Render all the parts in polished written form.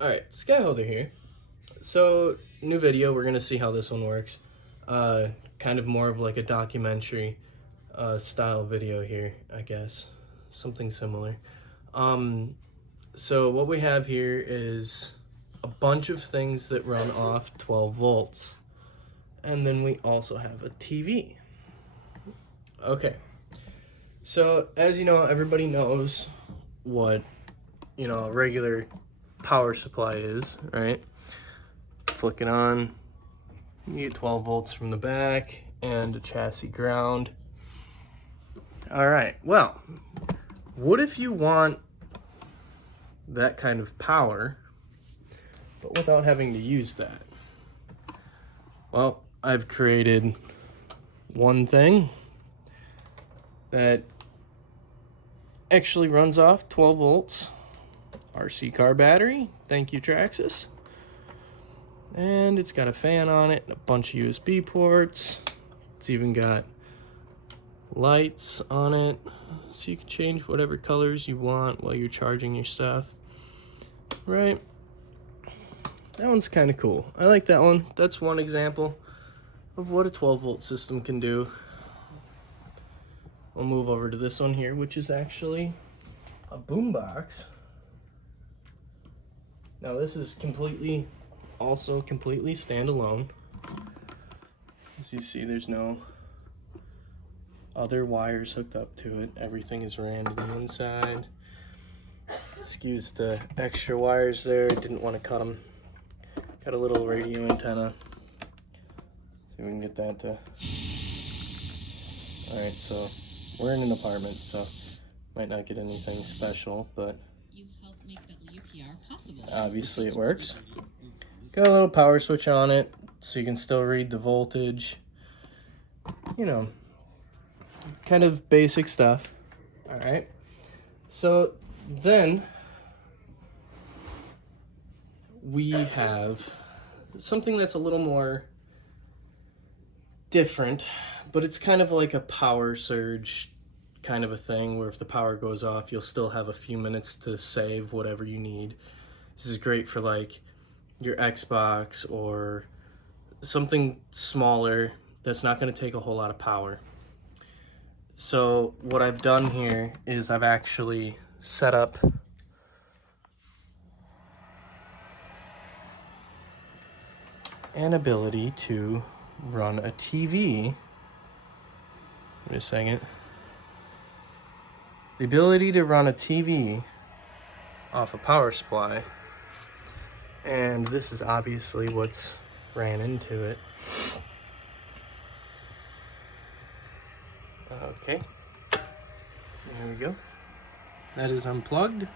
Alright, Skyholder here. So, new video, we're gonna see how this one works. Kind of more of like a documentary style video here, I guess. Something similar. So what we have here is a bunch of things that run off 12 volts. And then we also have a TV. Okay. So, as you know, everybody knows what, a regular power supply is, right? Flick it on, you get 12 volts from the back and a chassis ground. All right, well, what if you want that kind of power, but without having to use that? Well, I've created one thing that actually runs off 12 volts. RC car battery, thank you Traxxas. And it's got a fan on it, and a bunch of USB ports. It's even got lights on it, so you can change whatever colors you want while you're charging your stuff. Right? That one's kind of cool. I like that one. That's one example of what a 12 volt system can do. We'll move over to this one here, which is actually a Boombox. Now this is completely standalone. As you see, there's no other wires hooked up to it. Everything is ran to the inside. Excuse the extra wires there, didn't want to cut them. Got a little radio antenna. See if we can get that to... Alright, so we're in an apartment, so might not get anything special, but you help make WPR possible. Obviously it works. Got a little power switch on it, so you can still read the voltage. Kind of basic stuff. Alright. So then we have something that's a little more different, but it's kind of like a power surge kind of a thing, where if the power goes off, you'll still have a few minutes to save whatever you need. This is great for like your Xbox or something smaller that's not going to take a whole lot of power. So what I've done here is I've actually set up an ability to run a TV. Wait a second. The ability to run a TV off a power supply, and this is obviously what's ran into it. Okay, there we go. That is unplugged,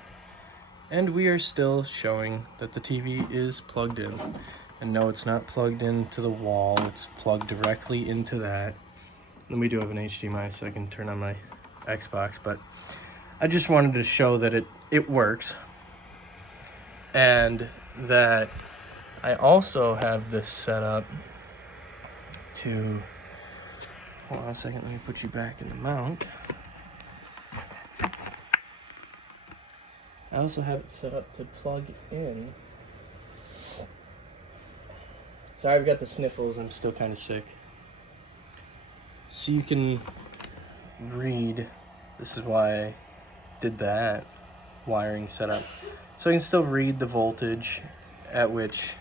and we are still showing that the TV is plugged in. And no, it's not plugged into the wall, it's plugged directly into that. And we do have an HDMI, so I can turn on my Xbox, but I just wanted to show that it works, and that I also have this set up to, hold on a second, let me put you back in the mount. I also have it set up to plug in. Sorry, I've got the sniffles, I'm still kind of sick. So you can read, this is why I did that wiring setup. So I can still read the voltage at which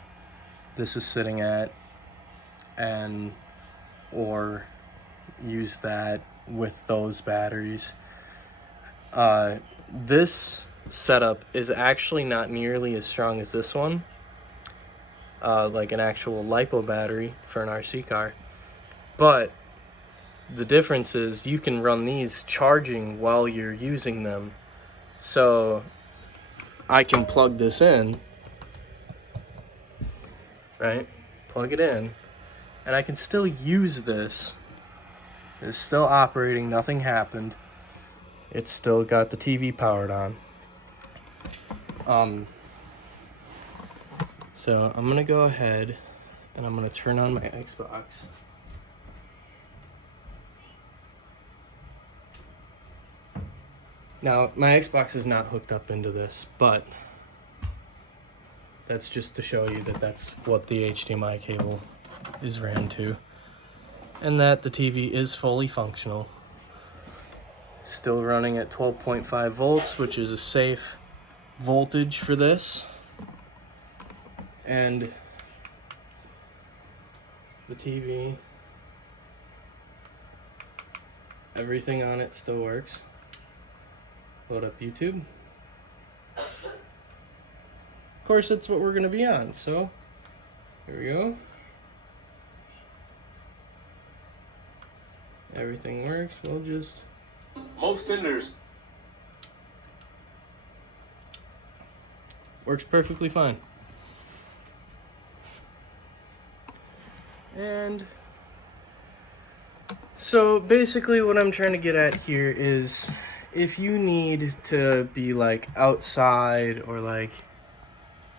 this is sitting at, and or use that with those batteries. This setup is actually not nearly as strong as this one, like an actual LiPo battery for an RC car, but the difference is you can run these charging while you're using them. So I can plug this in, right? Plug it in, and I can still use this. It's still operating, nothing happened. It's still got the TV powered on. So I'm gonna go ahead and I'm gonna turn on my Xbox. Now, my Xbox is not hooked up into this, but That's just to show you that that's what the HDMI cable is ran to. And that the TV is fully functional. Still running at 12.5 volts, which is a safe voltage for this. And the TV, everything on it still works. Load up YouTube. Of course, that's what we're going to be on, so here we go. Everything works. We'll just... Most cinders. Works perfectly fine. And so basically what I'm trying to get at here is if you need to be like outside or like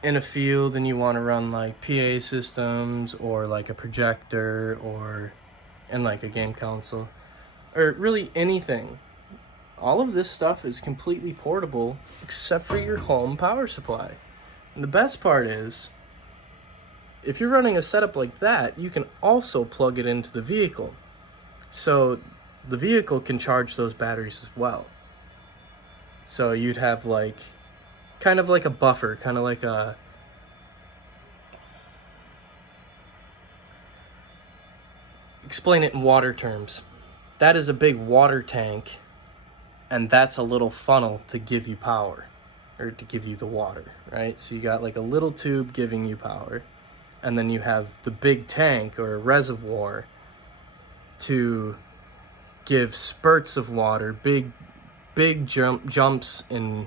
in a field and you want to run like PA systems or like a projector or and like a game console or really anything, all of this stuff is completely portable except for your home power supply. And the best part is, if you're running a setup like that, you can also plug it into the vehicle. So the vehicle can charge those batteries as well. So you'd have like, kind of like a buffer, kind of like a, explain it in water terms. That is a big water tank, and that's a little funnel to give you power, or to give you the water, right? So you got like a little tube giving you power, and then you have the big tank or a reservoir to give spurts of water, big jumps in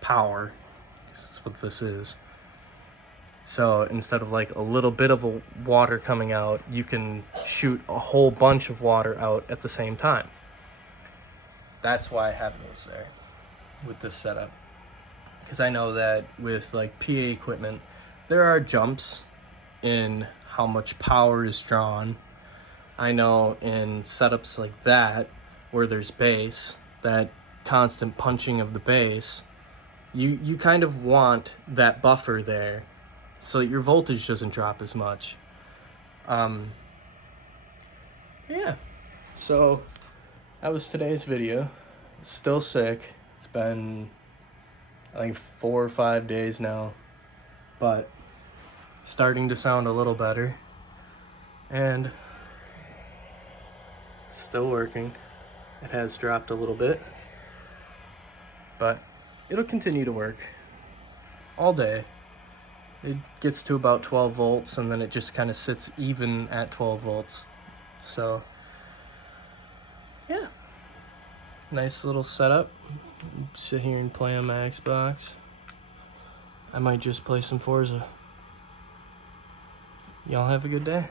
power, because that's what this is. So instead of like a little bit of a water coming out, you can shoot a whole bunch of water out at the same time. That's why I have those there with this setup. Because I know that with like PA equipment, there are jumps in how much power is drawn. I know in setups like that, where there's bass, that constant punching of the bass, you kind of want that buffer there so that your voltage doesn't drop as much. Yeah, so that was today's video. Still sick. It's been, I think, 4 or 5 days now, but starting to sound a little better, and still working. It has dropped a little bit, but it'll continue to work all day. It gets to about 12 volts, and then it just kind of sits even at 12 volts. So, yeah. Nice little setup. Sit here and play on my Xbox. I might just play some Forza. Y'all have a good day.